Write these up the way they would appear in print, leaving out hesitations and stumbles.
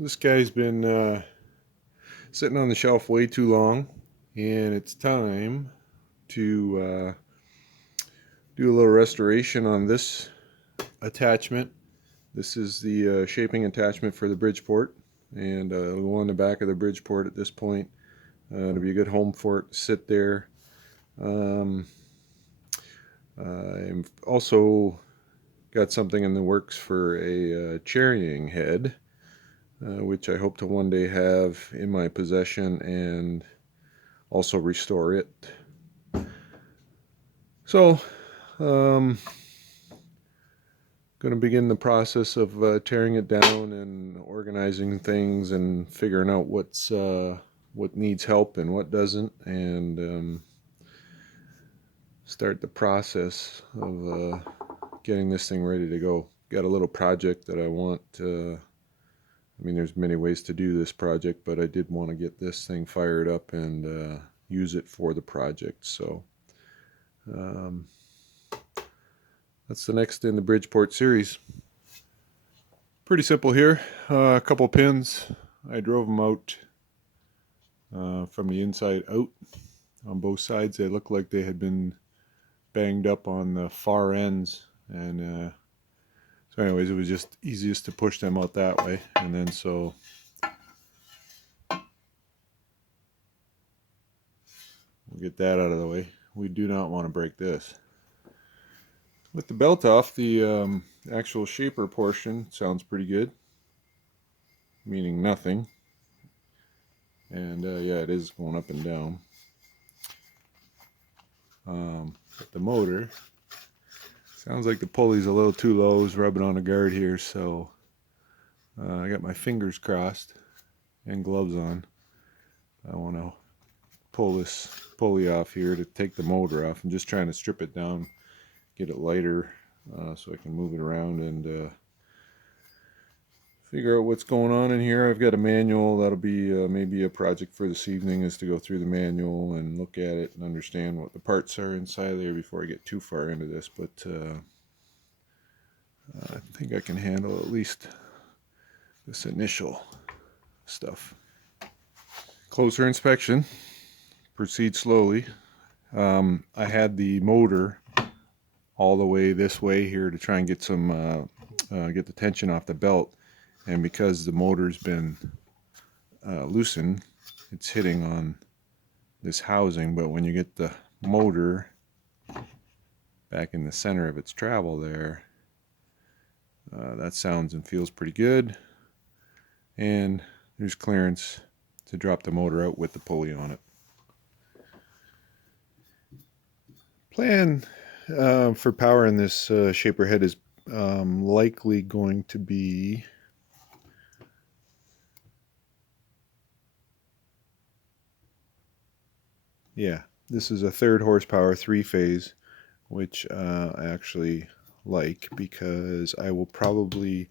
This guy's been sitting on the shelf way too long, and it's time to do a little restoration on this attachment. This is the shaping attachment for the Bridgeport, and it'll go on the back of the Bridgeport at this point. It'll be a good home for it to sit there. Um, I've also got something in the works for a cherrying head, which I hope to one day have in my possession and also restore it. So, um, going to begin the process of tearing it down and organizing things and figuring out what needs help and what doesn't, and start the process of getting this thing ready to go. Got a little project that I want. I mean, there's many ways to do this project, but I did want to get this thing fired up and use it for the project. So. Um, That's the next in the Bridgeport series. Pretty simple here. A couple pins. I drove them out from the inside out on both sides. They looked like they had been banged up on the far ends. And so anyways, it was just easiest to push them out that way. And then so we'll get that out of the way. We do not want to break this. With the belt off, the actual shaper portion sounds pretty good, meaning nothing. And yeah, it is going up and down. But the motor sounds like the pulley's a little too low. It's rubbing on a guard here, so I got my fingers crossed and gloves on. I want to pull this pulley off here to take the motor off. I'm just trying to strip it down, get it lighter, so I can move it around and figure out what's going on in here. I've got a manual. That'll be maybe a project for this evening, is to go through the manual and look at it and understand what the parts are inside there before I get too far into this. But I think I can handle at least this initial stuff. Closer inspection. Proceed slowly. I had the motor all the way this way here to try and get some get the tension off the belt, and because the motor's been loosened, it's hitting on this housing. But when you get the motor back in the center of its travel there, that sounds and feels pretty good, and there's clearance to drop the motor out with the pulley on it. Plan for power in this shaper head is likely going to be this is a 3rd horsepower 3-phase, which I actually like because I will probably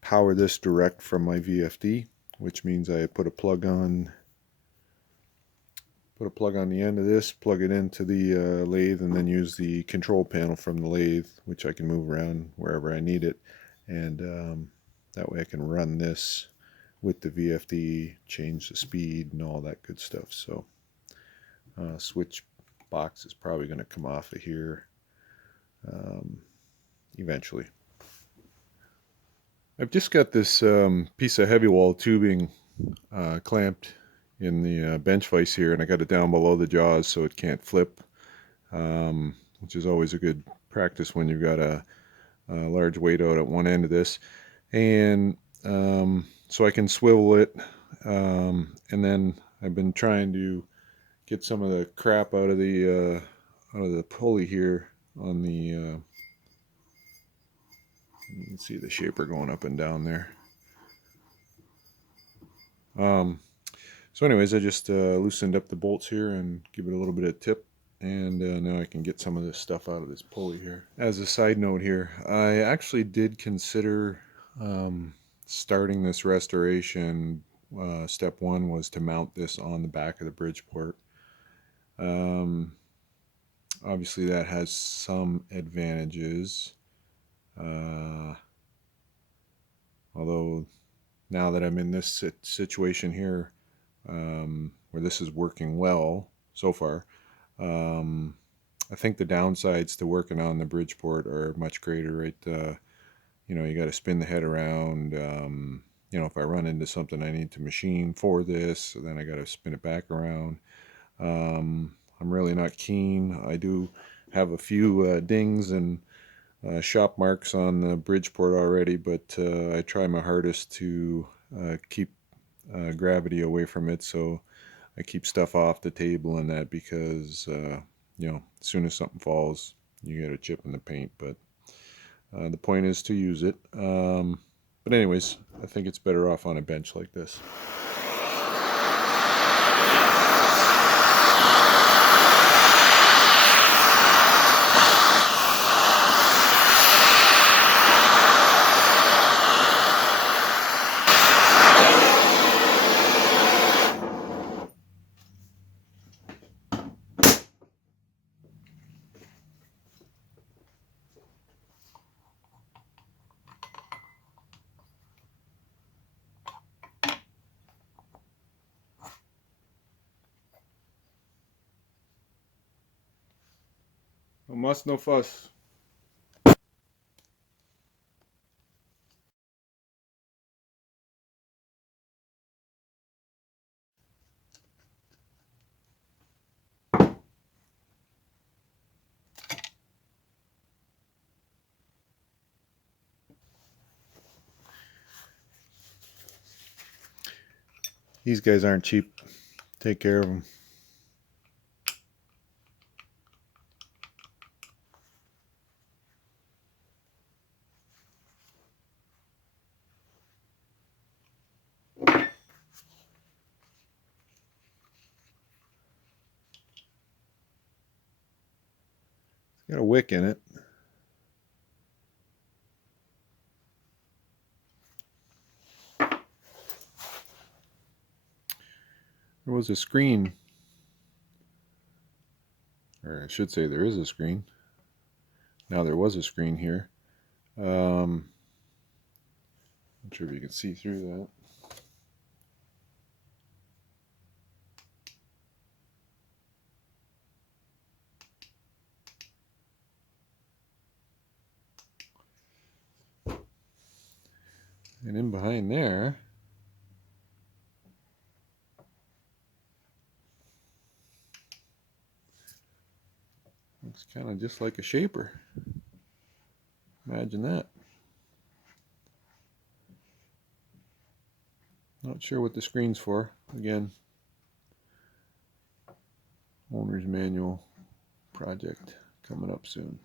power this direct from my VFD, which means I put a plug on the end of this, plug it into the lathe, and then use the control panel from the lathe, which I can move around wherever I need it, and that way I can run this with the VFD, change the speed and all that good stuff. So switch box is probably going to come off of here eventually. I've just got this piece of heavy wall tubing clamped in the bench vise here, and I got it down below the jaws so it can't flip, which is always a good practice when you've got a large weight out at one end of this. And so I can swivel it, and then I've been trying to get some of the crap out of the pulley here on the you can see the shaper going up and down there. So anyways, I just loosened up the bolts here and give it a little bit of tip, and now I can get some of this stuff out of this pulley here. As a side note here, I actually did consider starting this restoration. Step 1 was to mount this on the back of the Bridgeport. Obviously that has some advantages. Although now that I'm in this situation here, where this is working well so far, I think the downsides to working on the Bridgeport are much greater, right? You got to spin the head around. If I run into something I need to machine for this, then I got to spin it back around. I'm really not keen. I do have a few dings and shop marks on the Bridgeport already, but I try my hardest to keep gravity away from it, so I keep stuff off the table and that, because as soon as something falls, you get a chip in the paint. But the point is to use it. But anyways, I think it's better off on a bench like this. No muss, no fuss. These guys aren't cheap. Take care of them. Got a wick in it. There was a screen, or I should say there is a screen. Now there was a screen here. Not sure if you can see through that. And in behind there, looks kind of just like a shaper. Imagine that. Not sure what the screen's for. Again, owner's manual project coming up soon.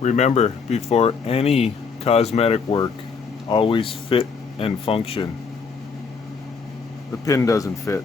Remember, before any cosmetic work, always fit and function. The pin doesn't fit.